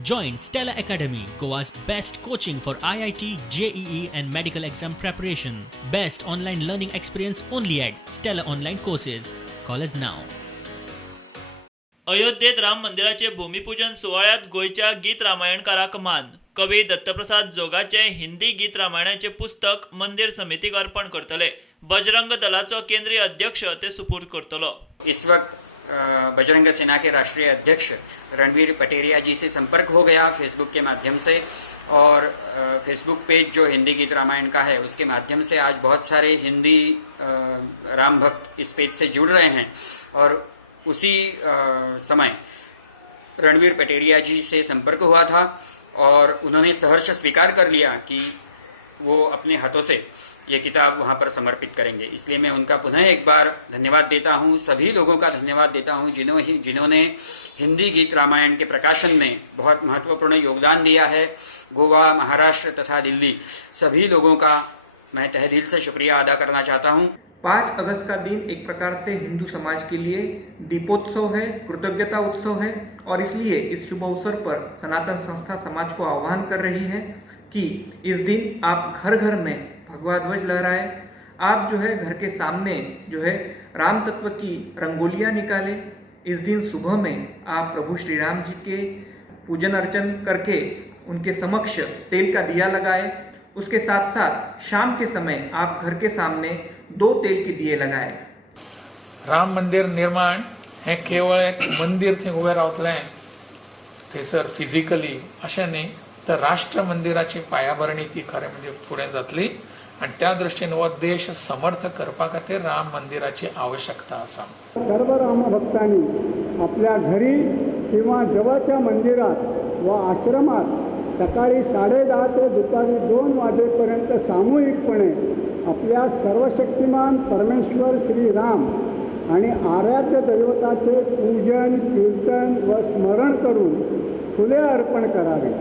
Join Stella Academy, Goa's best coaching for IIT, JEE and medical exam preparation. Best online learning experience only at Stella Online Courses. Call us now. अयोध्येत राम मंदिराचे भूमिपूजन सोहळ्यात गोयच्या गीत रामायणकाराक मान. कवी दत्तप्रसाद जोगाचे हिंदी गीत रामायणाचे पुस्तक मंदिर समितीक अर्पण करतले. बजरंग दलाचो केंद्रीय अध्यक्ष ते सुपूर्द करतलो. इस वक्त बजरंग सेना के राष्ट्रीय अध्यक्ष रणवीर पटेरिया जी से संपर्क हो गया फेसबुक के माध्यम से, और फेसबुक पेज जो हिंदी गीत रामायण का है उसके माध्यम से आज बहुत सारे हिंदी राम भक्त इस पेज से जुड़ रहे हैं। और उसी समय रणवीर पटेरिया जी से संपर्क हुआ था और उन्होंने सहर्ष स्वीकार कर लिया कि वो अपने हाथों से ये किताब वहाँ पर समर्पित करेंगे। इसलिए मैं उनका पुनः एक बार धन्यवाद देता हूँ, सभी लोगों का धन्यवाद देता हूँ जिन्होंने हिंदी गीत रामायण के प्रकाशन में बहुत महत्वपूर्ण योगदान दिया है। गोवा, महाराष्ट्र तथा दिल्ली सभी लोगों का मैं तहे दिल से शुक्रिया अदा करना चाहता हूँ। 5 अगस्त का दिन एक प्रकार से हिंदू समाज के लिए दीपोत्सव है, कृतज्ञता उत्सव है, और इसलिए इस शुभ अवसर पर सनातन संस्था समाज को आह्वान कर रही है कि इस दिन आप घर घर में भगवा ध्वज लहराए। आप जो है घर के सामने जो है राम तत्व की रंगोलियां निकालें। इस दिन सुबह में आप प्रभु श्री राम जी के पूजन अर्चन करके उनके समक्ष तेल का दिया लगाए। उसके साथ साथ शाम के समय आप घर के सामने 2 तेल के दिये लगाए। राम मंदिर निर्माण हे केवळ एक मंदिर थंय उबें रावतलें थंयसर फिजिकली अशें न्ही, तर राष्ट्र मंदिराची पायाभरणी ती खरें म्हणजे फुडें जातली, आणि त्या दृष्टीन हो देश समर्थ करपा खातीर राम मंदिराची आवश्यकता आसा। सर्व राम भक्तांनी आपल्या घरी किंवा जवळच्या मंदिरात व आश्रमात सकाळी 10:30 ते दुपारी 2 वाजेपर्यंत सामूहिकपणे आपल्या सर्वशक्तिमान परमेश्वर श्री राम आणि आराध्य दैवताचे पूजन, कीर्तन व स्मरण करून फुले अर्पण करावे।